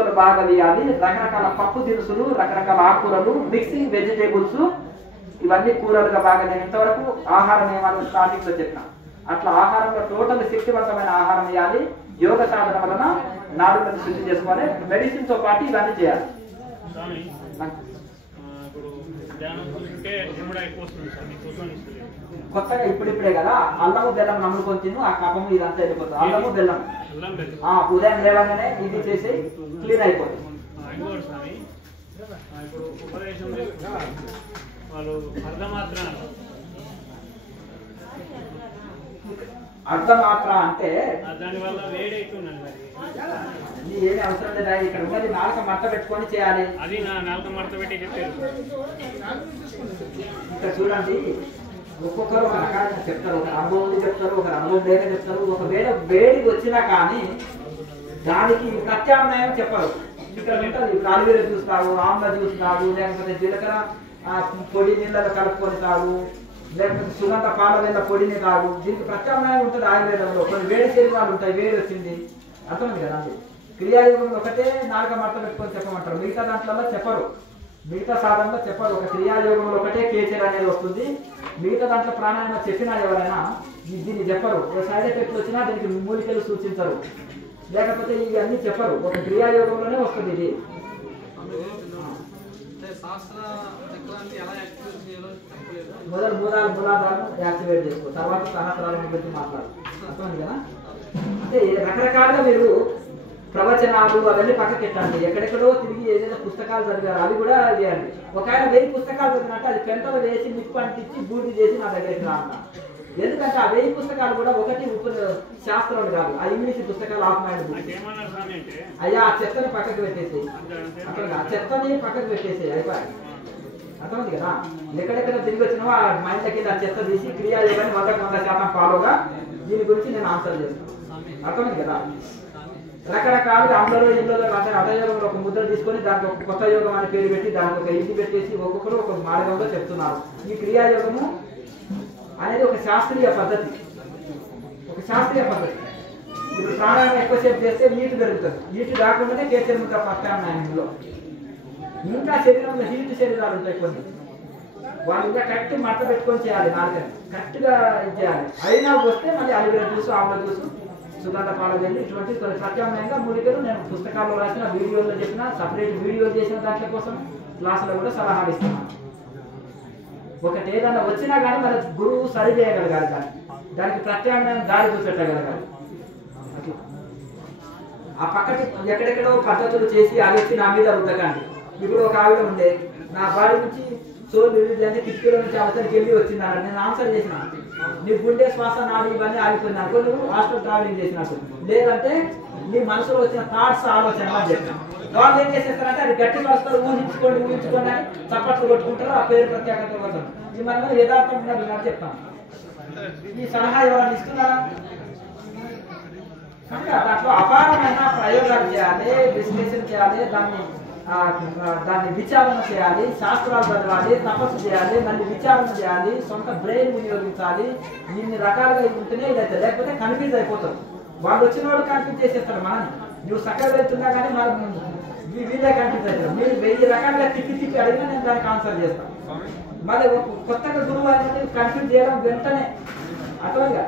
కూరలు బాగా వేయాలి, రకరకాల పప్పు దినుసులు, రకరకాల ఆకుకూరలు, మిక్సింగ్ వెజిటేబుల్స్, ఇవన్నీ కూరలుగా బాగా ఇంతవరకు ఆహార నియమాలు స్టార్టింగ్ లో చెప్పిన. అట్లా ఆహారంలో టోటల్ శక్తివంతమైన ఆహారం వేయాలి. యోగ సాధన వలన నాడులను శుద్ధి చేసుకోవాలి. మెడిసిన్ తో పాటు ఇవన్నీ చేయాలి. కొత్తగా ఇప్పుడిప్పుడే కదా అల్లము బెల్లం నమ్ముకొని తిను, ఆ కపము ఇదంతా వెళ్ళిపోతుంది. అల్లము బెల్లం ఉదయం లేవగానే ఇది చేసి క్లీన్ అయిపోతుంది. అర్ధమాత్ర అంటే ఏమి అవసరం లేదా, ఇక్కడ ఉన్నది నాలుక మడత పెట్టుకొని చేయాలి. ఇక్కడ చూడండి, ఒక్కొక్కరు ఒక రకాలుగా చెప్తారు. ఒక అనుభవం చెప్తారు, ఒక అనుభవం లేక చెప్తారు. ఒకవేళ వేడి వచ్చినా కానీ దానికి ప్రత్యామ్నాయం చెప్పరు. ఇక్కడ ఉంటుంది, కాలువేర జ్యూస్ తాగు, ఆమ్ల జ్యూస్ తాగు, లేకపోతే జీలకర్ర పొడి నీళ్ళలో కలుపుకొని తాగు, లేకపోతే సుగంధ పాల వేళ్ళ పొడిని తాగు. దీనికి ప్రత్యామ్నాయం ఉంటుంది ఆయుర్వేదంలో. కొన్ని వేడి శరీరాలు ఉంటాయి, వేడి వచ్చింది, అర్థమైంది కదా. క్రియాయోగంలో ఒకటే నాలుక మడత పెట్టుకొని చెప్పమంటారు, మిగతా దాంట్లో చెప్పరు. మిగతా సాధనలో చెప్పరు. ఒక క్రియాయోగంలో ఒకటే కేచర్ అనేది వస్తుంది, మిగతా దాంట్లో ప్రాణాయామం చెప్పినా ఎవరైనా దీన్ని చెప్పరు. సైడ్ ఎఫెక్ట్ వచ్చినా దీనికి మూలికలు సూచించరు, లేకపోతే ఇవన్నీ చెప్పరు. ఒక క్రియాయోగంలోనే వస్తుంది ఇది. మొదలు మూలాధారం యాక్టివేట్ చేసుకో, తర్వాత సహస్రాలను గురించి మాట్లాడు, అర్థమైంది కదా. అంటే రకరకాలుగా మీరు ప్రవచనాలు అవన్నీ పక్కకి పెట్టండి. ఎక్కడెక్కడో తిరిగి ఏదైనా పుస్తకాలు చదివారు అవి కూడా చేయండి. ఒక ఆయన 1000 పుస్తకాలు చదివినట్టు అది పెంటలు వేసి నిప్పు అంటించి బూడి చేసి నా దగ్గరికి రా అన్న. ఎందుకంటే ఆ 1000 పుస్తకాలు కూడా ఒకటి శాస్త్రాలు కాదు, ఆ ఇంగ్లీష్ పుస్తకాలు ఆఫ్ మైండ్ బుక్. అయ్యా ఆ చెత్తని పక్కకు పెట్టేసి, అక్కడ ఆ చెత్తని పక్కకు పెట్టేసి అయిపోయి, అర్థమైంది కదా. ఎక్కడెక్కడ తిరిగి వచ్చినావో ఆ మైండ్ కింద ఆ చెత్త తీసి క్రియాయోగాన్ని 100% ఫాలోగా దీని గురించి నేను ఆన్సర్ చేస్తాను, అర్థమైంది కదా. రకరకాలుగా అందరూ ఇళ్ళలో హఠయోగంలో ఒక ముద్ర తీసుకొని దానికి ఒక కొత్త యోగం అని పేరు పెట్టి దానికి ఒక ఇంటి పెట్టేసి ఒక్కొక్కరు ఒక మార్గంలో చెప్తున్నారు. ఈ క్రియాయోగము అనేది ఒక శాస్త్రీయ పద్ధతి, ఒక శాస్త్రీయ పద్ధతి. ఇప్పుడు ప్రాణాయామం ఎక్కువసేపు చేస్తే నీటి పెరుగుతుంది, నీటి కాకుండానే కేచర్ముద్ర ప్రత్యామ్నాయంలో. ఇంకా శరీరంలో హీట్ శరీరాలు ఉంటాయి కొన్ని, వాళ్ళు ఇంకా కరెక్ట్ మట్ట పెట్టుకొని చేయాలి, నాలుగని కరెక్ట్గా చేయాలి. అయినా వస్తే మళ్ళీ అలివేర జ్యూసు, ఆమ్ల జ్యూసు, సుగంధ పాల వేలు, ఇటువంటి ప్రత్యామ్నాయంగా మూలికలు నేను పుస్తకాల్లో రాసిన, వీడియోలో చెప్పిన, సపరేట్ వీడియోలు చేసిన దాంట్లో కోసం క్లాసులో కూడా సలహాలు ఇస్తున్నాను. ఒకటి ఏదైనా వచ్చినా కానీ మన గురువు సరి చేయగలగాలి, దానికి ప్రత్యామ్నాయం దారి చూపెట్టగలగాలి. అట్లా ఆ పక్కకి ఎక్కడెక్కడో పద్ధతులు చేసి ఆ వ్యక్తి నా మీద రుద్దకండి. ఇప్పుడు ఒక ఆవిడ ఉండే, నా బాడీ నుంచి సోల్ రిలీజ్ అంటే కిటికీల నుంచి అవసరానికి వెళ్ళి వచ్చిందన్న, నేను ఆన్సర్ చేసిన, నీ గుండె శ్వాస నాడు ఇవన్నీ ఆగిపోయింది అనుకో, నువ్వు హాస్టల్ ట్రావెలింగ్ చేసినట్టు, లేదంటే నీ మనసులో వచ్చిన థాట్స్ ఆలోచన చెప్పిన. వాళ్ళు ఏం చేసేస్తారంటే అది గట్టి వస్తారు, ఊహించుకోండి అని చప్పట్లు కొట్టుకుంటారు, ఆ పేరు ప్రత్యేకత కోసం. ఇది మనం యథార్థం ఉన్నది అని చెప్తాను. ఈ సలహా ఎవరైనా ఇస్తున్నారా? దాంట్లో అపారమైన ప్రయోగాలు చేయాలి, విశ్లేషణ చేయాలి, దాన్ని విచారణ చేయాలి, శాస్త్రాలు చదవాలి, తపస్సు చేయాలి, మళ్ళీ విచారణ చేయాలి, సొంత బ్రెయిన్ వినియోగించాలి. ఇన్ని రకాలుగా ఉంటేనే ఇదైతే, లేకపోతే కన్ఫ్యూజ్ అయిపోతారు. వాళ్ళు వచ్చిన వాడు కన్ఫ్యూజ్ చేసేస్తారు మనల్ని. నువ్వు సక్కగా వెళ్తున్నా కానీ వీళ్ళే కన్ఫ్యూజ్ అవుతారు. మీరు 1000 రకాలుగా తిప్పి అడిగినా నేను దానికి ఆన్సర్ చేస్తాను. మళ్ళీ కొత్తగా గురువు అనేది కన్ఫ్యూజ్ చేయడం వెంటనే అర్థంగా.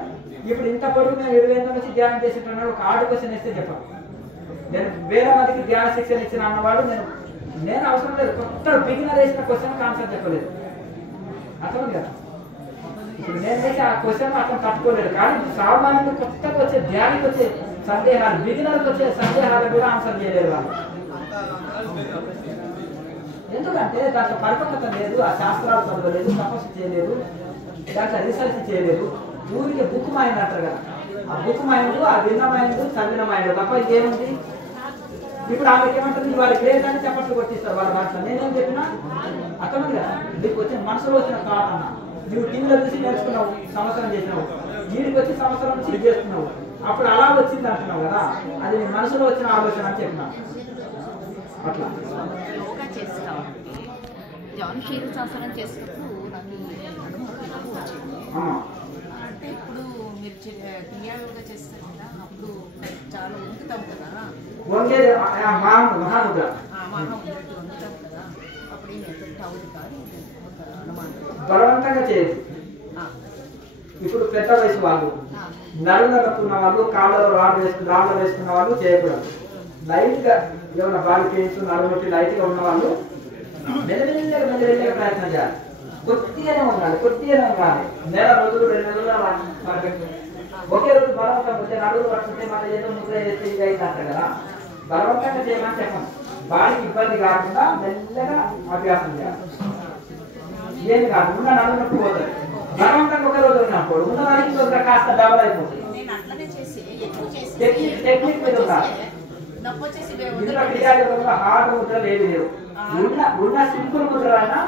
ఇప్పుడు ఇంత పొడుగు నేను 20 ఏళ్ళ నుంచి ధ్యానం చేసేటన్నాడు, ఒక ఆర్డు క్వశ్చన్ ఇస్తే చెప్పాను. నేను వేరే మందికి ధ్యాన శిక్షణ ఇచ్చిన అన్నవాడు నేను అవసరం లేదు, కొత్త బిగినర్ వేసిన క్వశ్చన్కి ఆన్సర్ చెప్పలేదు, అర్థమైంది కదా. ఇప్పుడు నేను చేసి ఆ క్వశ్చన్ అతను తట్టుకోలేదు, కానీ సామాన్యుడు కొత్తగా వచ్చే ధ్యానికి వచ్చే సందేహాలు, బిగినర్కి వచ్చే సందేహాలు కూడా ఆన్సర్ చేయలేదు వాళ్ళు. ఎందుకంటే దాంట్లో పరిపక్వత లేదు, ఆ శాస్త్రాలు చదవలేదు, తపస్సు చేయలేదు, దాంట్లో రీసెర్చ్ చేయలేదు. ఊరికి బుక్ మైండ్ అంటారు కదా, ఆ బుక్ మైండ్, ఆ విన్న మైండ్, చదివిన మైండ్ తప్ప ఇంకేముంది. ఇప్పుడు ఆమెకి ఏమంటుంది, వాళ్ళకి లేదని చెప్పట్లు కొట్టిస్తారు వాళ్ళ భాష. నేనేం చెప్పినా అర్థమైంది కదా. నీకు వచ్చిన మనసులో వచ్చిన థాట్ అన్న, నువ్వు టీవీలో చూసి నేర్చుకున్నావు, సంవత్సరం చేసినావు, వీడికి వచ్చి సంవత్సరం నుంచి చేస్తున్నావు, అప్పుడు అలా వచ్చింది అంటున్నావు కదా, అది నీ మనసులో వచ్చిన ఆలోచన అని చెప్పినావు. అట్లా యోగా చేస్తా జాన్ శీర్షాసనం చేసినప్పుడు నాకు అంటే ఇప్పుడు మీరు క్రియాలుగా చేస్తారు కదా అప్పుడు చాలా వండుతాం కదా వంగేది మహాముద్ర మహాముద్రకి వండుతాం కదా అప్పుడు ఏం ఎఫెక్ట్ అవ్వదు కానీ ఒక అనుమానం బలవంతంగా చేయదు. ఇప్పుడు పెద్ద వయసు వాళ్ళు, నడుము నడుపుకున్న వాళ్ళు, కాళ్ళలో రాళ్ళు వేసుకున్న వాళ్ళు చేయకూడదు. లైట్ గా ఏమైనా బాడీ పెయిన్స్ నడుము లైట్ గా ఉన్న వాళ్ళు మెల్లమెల్లగా ప్రయత్నం చేయాలి. కొద్దిగానే ఉండాలి. నెల రోజులు 2 నెలలు పర్ఫెక్ట్. ఒకే రోజు బలవంతం వచ్చే నడువులు పట్టుకుంటే మన ఏదో ముద్ర చేస్తే ఇది అయితే అంటారు కదా, బలవంతంగా చేయమని చెప్పండి. బాడీకి ఇబ్బంది కాకుండా మెల్లగా అభ్యాసం చేయాలి. ఏమి కాదు, ఉన్న నడుమునొప్పి పోతుంది. బలవంతంగా ఒకే రోజు ఉన్నప్పుడు ఉన్నదానికి కాస్త డబల్ అయిపోతుంది. టెక్నిక్ మీద ఉండాలి. హార్డ్ ముద్రలు ఏవి లేవు. ఉన్న సింపుల్ ముద్ర అయినా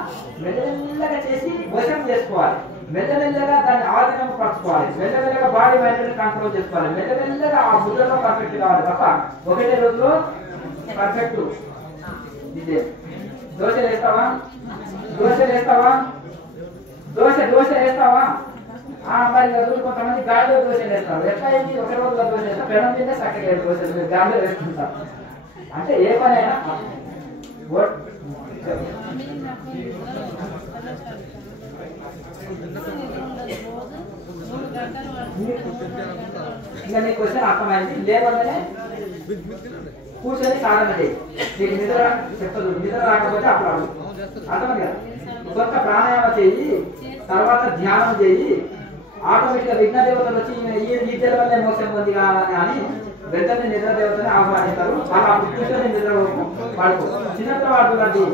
మెల్లమెల్లగా చేసి వశం చేసుకోవాలి. మెల్లమెల్లగా దాన్ని ఆధీనం పరచుకోవాలి. మెల్లమెల్లగా బాడీ మైండ్ కంట్రోల్ చేసుకోవాలి. మెల్లమెల్లగా ఆ ముద్రలో పర్ఫెక్ట్ కావాలి తప్ప ఒకటే రోజులో పర్ఫెక్ట్. ఇదే దోశ వేస్తావా? మరి రోజులు కొంతమంది గాలిలో దోశలు వేస్తారు. ఎట్లా అయింది? ఒక రోజులో దోశ వేస్తారు, పెనం మీద చక్కగా దోశలు మీరు గాలిలో వేసుకుంటారు. అంటే ఏ పనైనా ఇంకా నీకు క్వశ్చన్ అర్థమైంది. లేవగానే కూర్చొని సాధన చేయి. నీకు నిద్ర చెప్తాడు, నిద్ర రాకపోతే అప్పుడు అర్థమైంది కదా. కొంత ప్రాణాయామ చేయి, తర్వాత ధ్యానం చేయి. ఆటోమేటిక్గా విఘ్న దేవతలు వచ్చి ఈ నిద్ర వల్లే మోసం పొంది కావాలని అని వెంటనే నిద్ర దేవతని ఆహ్వానిస్తారు. అలా కూర్చొని నిద్ర పడుకో. చిన్నపిల్లవాడు అది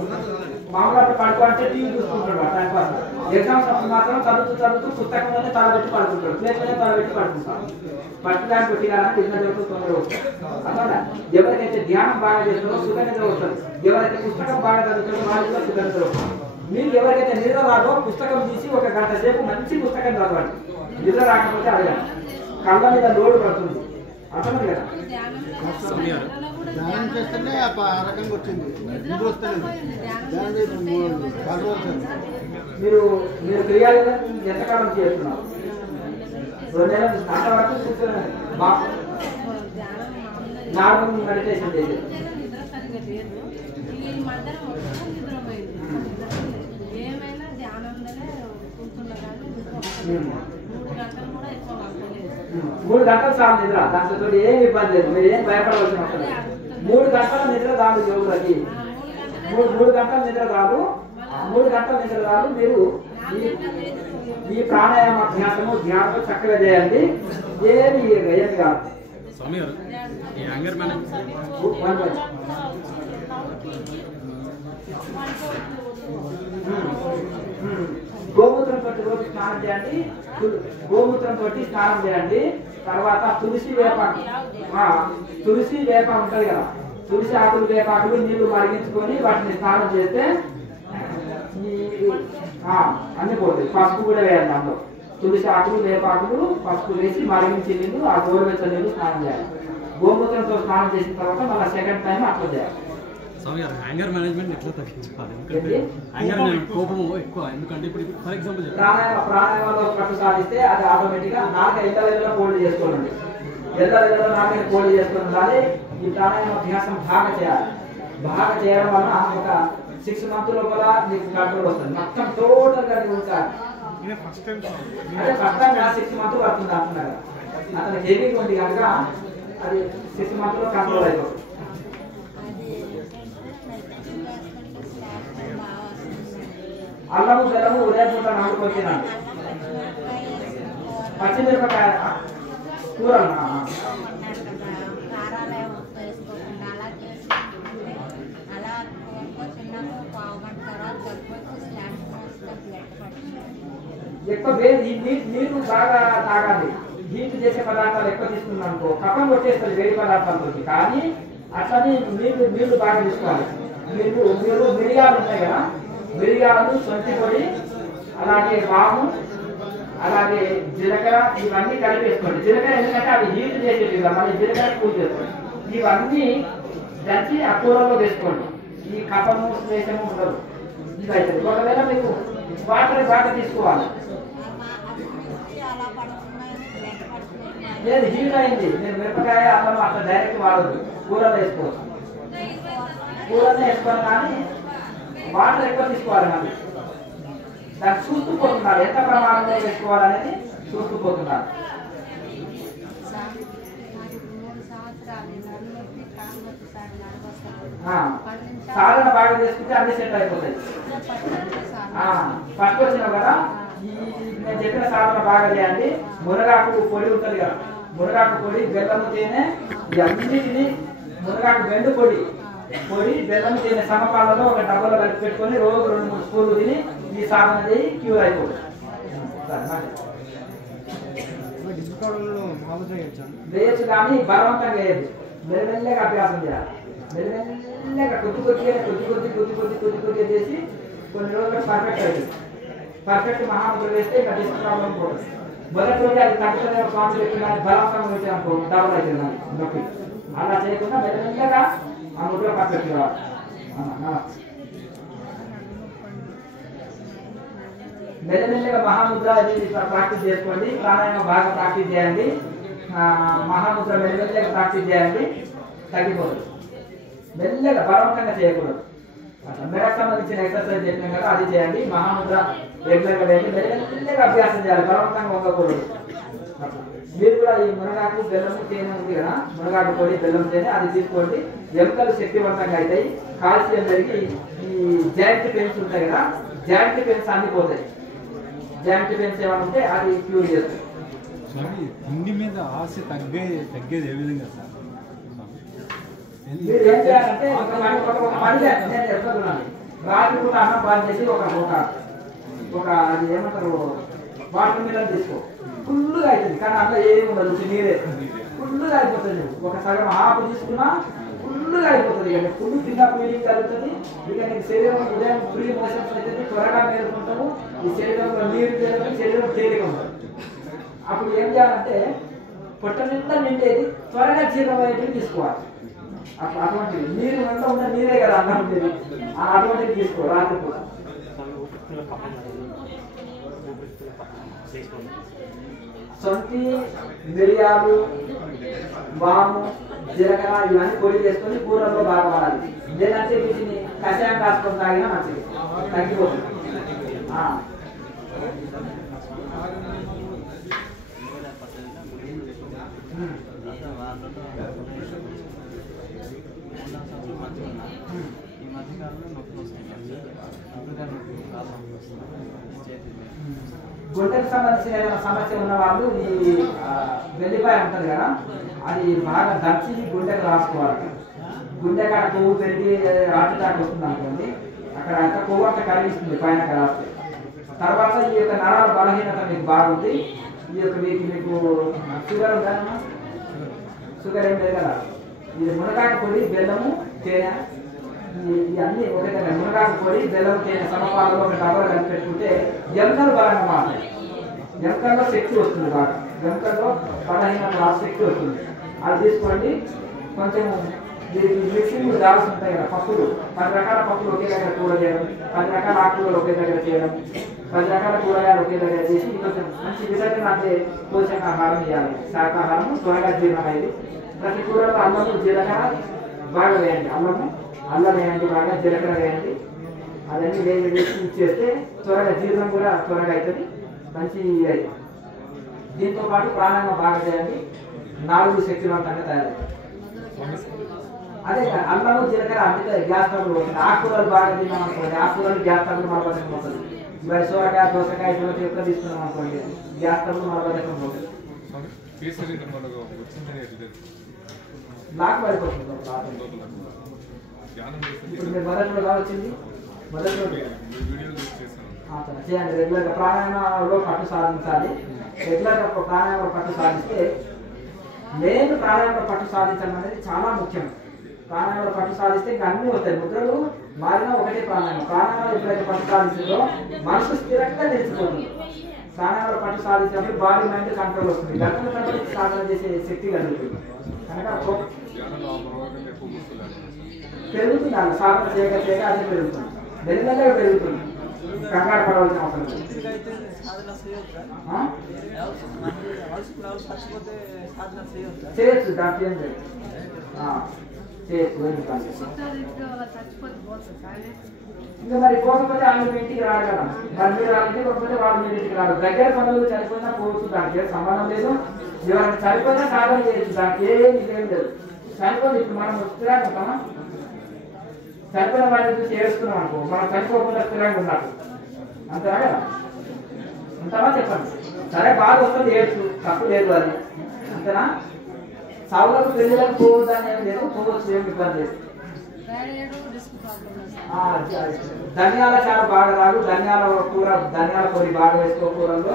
మామూలు పడుకో అంటే టీవీ చూసుకుంటాడు టైం పాస్. ఎగ్జామ్స్ అప్పుడు మాత్రం చదువుతూ పుస్తకంలోనే తలబెట్టి పడుకుంటాడు, ప్లేట్లోనే తలబెట్టి పడుకుంటాడు. పట్టడానికి పెట్టి కానీ విఘ్న దేవతలు తొందరగా వస్తుంది. అర్థం. ఎవరికైతే ధ్యానం బాగా చేస్తారో సుఖ నిద్ర వస్తుంది. ఎవరైతే పుస్తకం బాగా చదువుతారో వాళ్ళలో సుఖ నిద్ర వస్తుంది. మీరు ఎవరికైతే నిద్ర రాదో పుస్తకం తీసి 1 గంట సేపు మంచి పుస్తకం చదవండి. నిద్ర రాకపోతే అడగండి. కళ్ళ మీద లోడు పడుతుంది. అర్థమైంది కదా. ధ్యానం చేస్తేనే ఆ రకంగా వచ్చింది. మీరు క్రియాలు ఎంతకాలం చేస్తున్నారు? 2 నెలల అంత వరకు కూర్చొని నార్మల్ మెడిటేషన్ చేసేది. మూడు గంటలు చాలు నిద్ర. దాంతో ఏమి ఇబ్బంది లేదు. మీరు ఏం భయపడవలసిన అవసరం లేదు. 3 గంటల నిద్ర రాదు యోగులకి. 3 గంటల నిద్ర రాదు. 3 గంటల నిద్ర రాదు. మీరు ఈ ప్రాణాయామ అభ్యాసము ధ్యానం చక్కగా చేయండి. ఏమి కాదు. గోమూత్రంతో రోజు స్నానం చేయండి. గోమూత్రంతో స్నానం చేయండి. తర్వాత తులసి వేప ఉంటది కదా, తులసి ఆకులు వేపాకులు నీళ్లు మరిగించుకొని వాటిని స్నానం చేస్తే అన్ని పోతాయి. పసుపు కూడా వేయాలి దాంట్లో. తులసి ఆకులు వేపాకులు పసుపు వేసి మరిగించి నీళ్ళు ఆ గోరువెచ్చ నీళ్ళు స్నానం చేయాలి. గోమూత్రంతో స్నానం చేసిన తర్వాత మళ్ళీ సెకండ్ టైం అట్లా చేయాలి. యాంగర్ మేనేజ్మెంట్ ఎట్లా తగ్గించుకోవాలి? కోపము ఎక్కువ. ఎందుకంటే ఇప్పుడు ఫర్ ఎగ్జాంపుల్ ప్రాణాయామంలో పట్టు సాధిస్తే అది ఆటోమేటిక్గా నాక ఎల్ల పోల్డ్ చేసుకోండి. ఎల్ల నాకైనా పోల్డ్ చేసుకుని ఉండాలి. ఈ ప్రాణాయామ అభ్యాసం బాగా చేయాలి. బాగా చేయడం వల్ల ఒక 6 మంత్ లోపల మీకు కంట్రోల్ వస్తుంది. మొత్తం టోటల్ గా ఉంచాలి. అంటే ఫస్ట్ టైం 6 మంత్ పడుతుంది అంటున్నారు. అతనికి హెవీగా ఉంది కనుక అది 6 మంత్ లో కంట్రోల్ అయిపోతుంది. అల్లము బెల్లము ఉదయం పూట నాటుకొని తినండి. పచ్చిమిరపకాయ కూరలు ఎక్కువ నీరు బాగా తాగాలి. హీట్ చేసే పదార్థాలు ఎక్కువ తీసుకున్నాం అనుకో కఫం కొట్టేస్తుంది వేడి పదార్థాలతో. కానీ అట్లనే నీళ్లు బాగా తీసుకోవాలి. మీరు మిరియాలు ఉంటాయి కదా, మిరియాలు, సొంటి పొడి, అలాగే వాము, అలాగే జీలకర్ర ఇవన్నీ కలిపేసుకోండి. జీలకర్ర ఎందుకంటే అవి హీట్ చేసేది కదా, మళ్ళీ జీలకర్ర కూల్ చేసుకోండి. ఇవన్నీ దంచి ఆ కూరలో వేసుకోండి. ఈ కఫము శ్లేషము ఉండదు. ఇది అవుతుంది. ఒకవేళ మీకు వాటర్ బాగా తీసుకోవాలి. లేదు హీట్ అయింది. మీరు మిరపకాయ అల్లం అట్లా డైరెక్ట్ వాడదు, కూరలో వేసుకోవచ్చు. కూరలో వేసుకోవాలి కానీ వాటర్ ఎక్కువ తీసుకోవాలి. మళ్ళీ దాన్ని చూస్తూ పోతున్నారు, ఎంత ప్రమాణంలో వేసుకోవాలనేది చూస్తూ పోతున్నారు. సాధన బాగా చేసుకుంటే అన్ని సెట్ అయిపోతాయి. ఫస్ట్ వచ్చినావు కదా, నేను చెప్పిన సాధన బాగా చేయండి. మునగాకు పొడి ఉంటుంది కదా, మునగాకు పొడి, బెల్లము తేనె, అన్నిటిని మునగాకు బెండు పొడి బెల్లం తేనె సమపాలలో ఒక డబ్బాలో కలిపి పెట్టుకొని రోజు 2-3 స్పూన్లు తిని ఈ సాధన చేయి, క్యూర్ అయిపోతుంది. వేయచ్చు కానీ బలవంతంగా వేయద్దు, మెల్లమెల్లగా అభ్యాసం చేయాలి. మెల్లమెల్లగా కొద్ది చేసి కొన్ని రోజులు పర్ఫెక్ట్ అవుతుంది. పర్ఫెక్ట్ మహాముద్ర వేస్తే ఇంకా డిస్క్ ప్రాబ్లం పోతుంది. మొదటి రోజు అది తగ్గుతుంది స్వామి చెప్పిన బలవంతంగా వేసే అనుకో డబుల్ అవుతుంది నొప్పి. అలా చేయకుండా మెల్లమెల్లగా ఆ ముద్ర పర్ఫెక్ట్ కావాలి. మెల్లమెల్లగా మహాముద్ర ప్రాక్టీస్ చేసుకోండి. ప్రాణాయామం బాగా ప్రాక్టీస్ చేయండి. మహాముద్ర మెల్లమెల్లగా ప్రాక్టీస్ చేయండి, తగ్గిపోతుంది. మెల్లగా బలవంతంగా చేయకూడదు. మెడకు సంబంధించిన ఎక్సర్సైజ్ చెప్పినాం కదా, అది చేయండి. మహాముద్ర రెగ్యులర్గా వేయండి. మెల్లమెల్లగా అభ్యాసం చేయాలి, బలవంతంగా ఉండకూడదు. మీరు కూడా ఈ మునగాకు బెల్లము తేనె ఉంది కదా, మునగాకు పొడి బెల్లం తేనె అది తీసుకోండి. ఎముకలు శక్తివంతంగా అవుతాయి, కాల్షియం పెరిగి ఈ జాయింట్ పెయిన్స్ ఉంటాయి కదా, జాయింట్ పెయిన్స్ అన్ని పోతాయి. జాయింట్ పెయిన్స్ ఏమైనా ఉంటే అది క్యూర్ చేస్తుంది. తిండి మీద ఆశ తగ్గేది ఏ విధంగా సార్? మీరు ఏం చేయాలంటే నేను చెప్తున్నాను, రాత్రి పూట అన్నం బాగా చేసి ఒక అది ఏమంటారు వాటర్ మిలన్ తీసుకో, ఫుల్గా అవుతుంది. కానీ అందులో ఏమి ఉండదు, నీరే ఫుల్గా అయిపోతుంది. ఒక సగం హాఫ్ తీసుకున్నా ఫుల్గా అయిపోతుంది. ఇక ఫుల్ తిన్న ఫీలింగ్ కలుగుతుంది. ఇక నీకు శరీరం ఉదయం ఫ్రీ మోషన్స్ అవుతుంది, త్వరగా మేలుకుంటాము. ఈ శరీరంలో నీరు తేలిక, శరీరం తేలిక ఉంటుంది. అప్పుడు ఏం చేయాలంటే పొట్ట నిండా నిండేది త్వరగా జీర్ణమయ్యేటివి తీసుకోవాలి. అటువంటివి నీరు అంతా ఉన్న నీరే కదా అన్నం ఉండేది, అటువంటివి తీసుకో రాత్రి పూట. సొంటి, మిరియాలు, వాము, జీలకర్ర ఇవన్నీ పొడి చేసుకొని కూరల్లో బాగా వాడాలి. లేదంటే వీటిని కషాయం కాసుకొని తాగినా మంచిది, తగ్గిపోతుంది. గుండెకు సంబంధించిన ఏదైనా సమస్య ఉన్న వాళ్ళు ఈ వెల్లిపాయ ఉంటుంది కదా, అది బాగా దంచి గుండెకు రాసుకోవాలి. గుండె కాడ కొవ్వు పెరిగి హార్ట్ అటాక్ వస్తుంది అనుకోండి, అక్కడ అంత కొవ్వు అంతా కరిగిస్తుంది పైన రాస్తే. తర్వాత ఈ యొక్క నరాల బలహీనత మీకు బాగుంది. ఈ యొక్క మీకు షుగర్ ఉందమ్మా, షుగర్ ఏం లేదు కదా. ఇది మునగాకు పొడి, బెల్లము, తేనె ఇవన్నీ ఒకే దగ్గర. మునగాకు పొడి, బెల్లం, తేనె సమపాలలో ఒక డబ్బాలో కలిపి పెట్టుకుంటే ఎముకలు బలంగా మారుతాయి. ఎముకల్లో శక్తి వస్తుంది, బాగా ఎముకల్లో బలహీనత శక్తి వస్తుంది. అది తీసుకోండి. కొంచెం దీనికి మిక్సింగ్ జార్స్ ఉంటాయి కదా, పప్పులు 10 రకాల పప్పులు ఒకే దగ్గర కూర చేయడం, 10 రకాల ఆకుకూరలు ఒకే దగ్గర చేయడం, 10 రకాల కూరగాయలు ఒకే దగ్గర చేసి కొంచెం మంచి విధంగా అంటే పోషకాహారం ఇవ్వాలి. శాకాహారం త్వరగా జీర్ణమయ్యేది. ప్రతి కూరలో అల్లము, జీలకర్ర బాగా వేయండి. అల్లం వేయండి, బాగా జీలకర్ర వేయండి. అవన్నీ వేసి చేస్తే త్వరగా జీర్ణం కూడా త్వరగా అవుతుంది, మంచి అవుతుంది. దీంతో పాటు ప్రాణాయామం బాగా చేయండి, 4 శక్తివంతంగా తయారవుతుంది. అదే అల్లము, జీలకర్ర అందుకే గ్యాస్ ట్రబుల్ పోతుంది. ఆకుకూరలు బాగా తిన్నాం అనుకోండి, ఆకుకూరలు గ్యాస్ ట్రబుల్ మలబద్ధకం పోతుంది. ఇవాళ సోరకాయ, దోసకాయ ఇటువంటి ఎక్కువ తీసుకున్నాం అనుకోండి, గ్యాస్ ట్రబుల్ మలబద్ధకం పోతుంది. లాక్ పడిపోతుంది. ఇప్పుడు మీరు మొదటి రోజు వచ్చింది, మొదటి రోజు చేయండి. రెగ్యులర్గా ప్రాణాయామంలో పట్టు సాధించాలి. రెగ్యులర్గా ప్రాణాయామంలో పట్టు సాధిస్తే మెయిన్ ప్రాణాయామంలో పట్టు సాధించడం అనేది చాలా ముఖ్యం. ప్రాణాయామంలో పట్టు సాధిస్తే ఇంకా అన్నీ వస్తాయి. ముద్రలు మారినా ఒకటే ప్రాణాయామం. ప్రాణాయామం ఎప్పుడైతే పట్టు సాధించిందో మనసు స్థిరంగా నిలిచిపోతుంది. ప్రాణాయామంలో పట్టు సాధించినప్పుడు బాడీ మైండ్ కంట్రోల్ వస్తుంది, గంటల తరబడి సాధన చేసే శక్తి కలుగుతుంది. కనుక పెరుగుతుంది, అలా సాధన చేయగా అది పెరుగుతుంది, మెల్లగా పెరుగుతుంది. కంగారు పడవలసిన అవసరం లేదు. చేయొచ్చు, దాంట్లో ఏం లేదు. చేయొచ్చు, ఏం కాదు. ఇంకా మరి పోకపోతే వాళ్ళు మీ ఇంటికి రాడు కదా, మరి మీరు వాళ్ళ ఇంటికి పోకపోతే వాళ్ళు మీ ఇంటికి రాడు. దగ్గర పనులు చనిపోయినా పోవచ్చు, దానికి ఏం సంబంధం లేదు. ఎవరైనా చనిపోయినా సాధన చేయొచ్చు, దానికి ఏం లేదు. చనిపోతే ఇప్పుడు మనం స్థిరంగా ఉంటామా? చనిపోయిన వాడిని చూసి ఏడుస్తున్నాం అనుకో, మనం చనిపోకుండా స్థిరంగా ఉన్నాడు అంతేనా కదా? ఉంటామా చెప్పండి. సరే బాగా వస్తుంది ఏడుచు, తప్పు లేదు అది, అంతేనా? సావులకు పెళ్ళిళ్ళకు పోవద్దని ఏం లేదు, పోవచ్చు, ఏం ఇబ్బంది లేదు. ధనియాల చారు బాగా రాదు, ధనియాల కూర, ధనియాల పొడి బాగా వేసుకో కూరల్లో.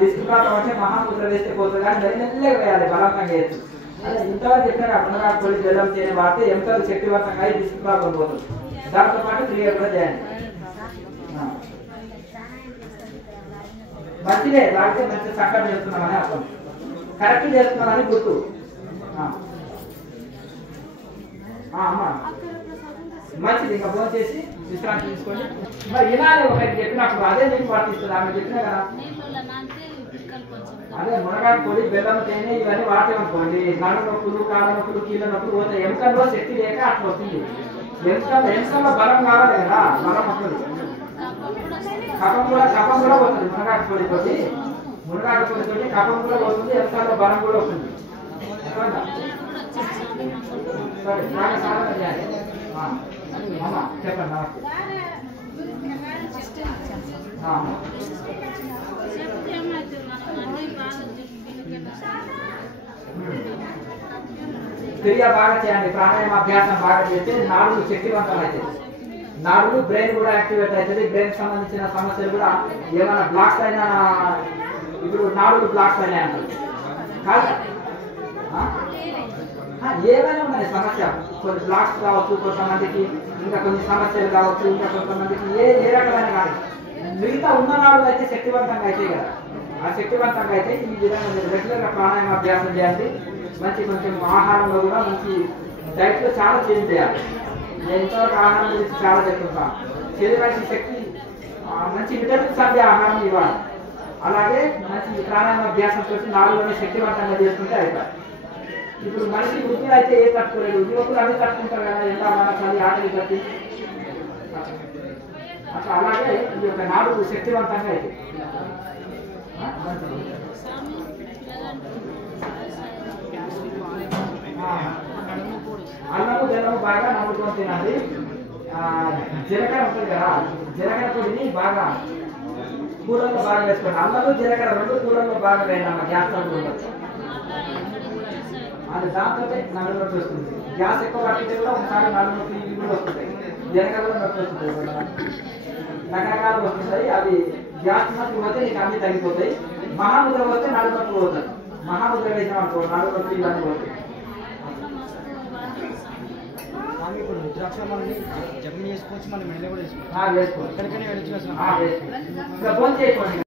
డిస్క్ ప్రాబ్లం అంటే మహాముద్ర వేస్తే పోతుంది, కానీ మెల్లగా వేయాలి, బలవంతంగా వేయచ్చు. అదే ఇంతవరకు చెప్పారు, మునగాకు పొడి బెల్లం తేనె వాడితే ఎంతవరకు శక్తివంతంగా అయ్యి డిస్క్ ప్రాబ్లం పోతుంది. దాంతో పాటు క్రియేట్ కూడా చేయండి. మంచిదే, వాడితే మంచి చక్కగా చేస్తున్నామని అర్థం, కరెక్ట్ చేస్తున్నామని గుర్తు. అమ్మా మంచిది, ఇంకా ఫోన్ చేసి విశ్రాంతి తీసుకోండి. మరి వినాలి, ఒకరికి చెప్పినప్పుడు అదే మీకు వర్తిస్తుంది. ఆమె చెప్పినా కదా, అదే మునగాకు పొడి బెల్లం తేనె ఇవన్నీ వాడేమనుకోండి, నడు నొప్పులు, కాళ్ళ నొప్పులు, కీళ్ళ నొప్పులు పోతాయి. ఎముకల్లో శక్తి లేక అట్లా వస్తుంది. ఎముకల్లో బలం కావాలి కదా, బలం వస్తుంది. కఫం కూడా పోతుంది మునగాకు పొడి తోటి, మునగాకు పొడి తోటి కఫం కూడా పోతుంది, ఎముకల్లో బలం కూడా వస్తుంది. సరే బాగా సాధన చేయాలి. అమ్మా చెప్పండి. నమస్తే. క్రియ బాగా చేయండి, ప్రాణాయామ అభ్యాసం బాగా చేస్తే నాడులు శక్తివంతం అవుతాయి. నాడులు బ్రెయిన్ కూడా యాక్టివేట్ అవుతుంది. బ్రెయిన్ సంబంధించిన సమస్యలు కూడా ఏమైనా బ్లాక్స్ అయినా, ఇప్పుడు నాడులు బ్లాక్స్ అయినా అంటారు కాదు, ఏమైనా ఉన్నాయి సమస్య. కొన్ని బ్లాక్స్ కావచ్చు, కొంతమందికి ఇంకా కొన్ని సమస్యలు కావచ్చు, ఇంకా కొంతమందికి ఏ రకమైన కాదు. మిగతా ఉన్న నాడులు అయితే శక్తివంతంగా అయితే కదా, ఆ శక్తివంతంగా అయితే ఈ విధంగా మీరు రెగ్యులర్గా ప్రాణాయామ అభ్యాసం చేయాలి. మంచి కొంచెం ఆహారంలో కూడా మంచి డైట్లో చాలా చేంజ్ చేయాలి. నేను ఇంతవరకు ఆహారం గురించి చాలా చెప్తుంటాను. శరీరానికి శక్తి, మంచి విటమిన్స్ అందే ఆహారం ఇవ్వాలి. అలాగే మంచి ప్రాణాయామ అభ్యాసంతో నాలుగులోనే శక్తివంతంగా చేసుకుంటే అయిపోయి. ఇప్పుడు మనిషి వృద్ధులు అయితే ఏ తట్టుకోలేదు, యువకులు అన్ని తట్టుకుంటారు కదా, ఎంత మనసాలి ఆటలు కట్టి అట్లా. అలాగే ఈ యొక్క నాలుగు శక్తివంతంగా అయితే అన్నము బెల్లము బాగా నమ్ముకొని తినాలి. జీలకర్ర ఉంటుంది కదా, జీలకర్ర పొడిని బాగా కూరల్లో బాగా వేసుకోండి. అన్నము జీలకర్ర రెండు కూరల్లో బాగా వేయండి అన్న, గ్యాస్ ట్రబుల్ ఉండదు. అది దాంతో నడుము నొప్పి వస్తుంది. గ్యాస్ ఎక్కువ పట్టితే కూడా ఒకసారి నడుము నొప్పి ఇవి కూడా వస్తుంటాయి, జీలకర్ర కూడా నొప్పి వస్తుంటాయి, రకరకాలు వస్తుంటాయి. అవి గ్యాస్ నొప్పి పోతే నీకు అన్ని తగ్గిపోతాయి. మహాముద్ర వస్తే నడుము నొప్పి పోతుంది. మహాముద్ర వేసిన అనుకో నడుము నొప్పి ఇవన్నీ పోతాయి. ఇప్పుడు రుద్రాక్షమాలని జపం చేసుకోవచ్చు, మనం మెడలో కూడా వేసుకోవచ్చు, ఎక్కడికైనా వెళ్ళచ్చు. ఇంకా ఫోన్ చేయకండి.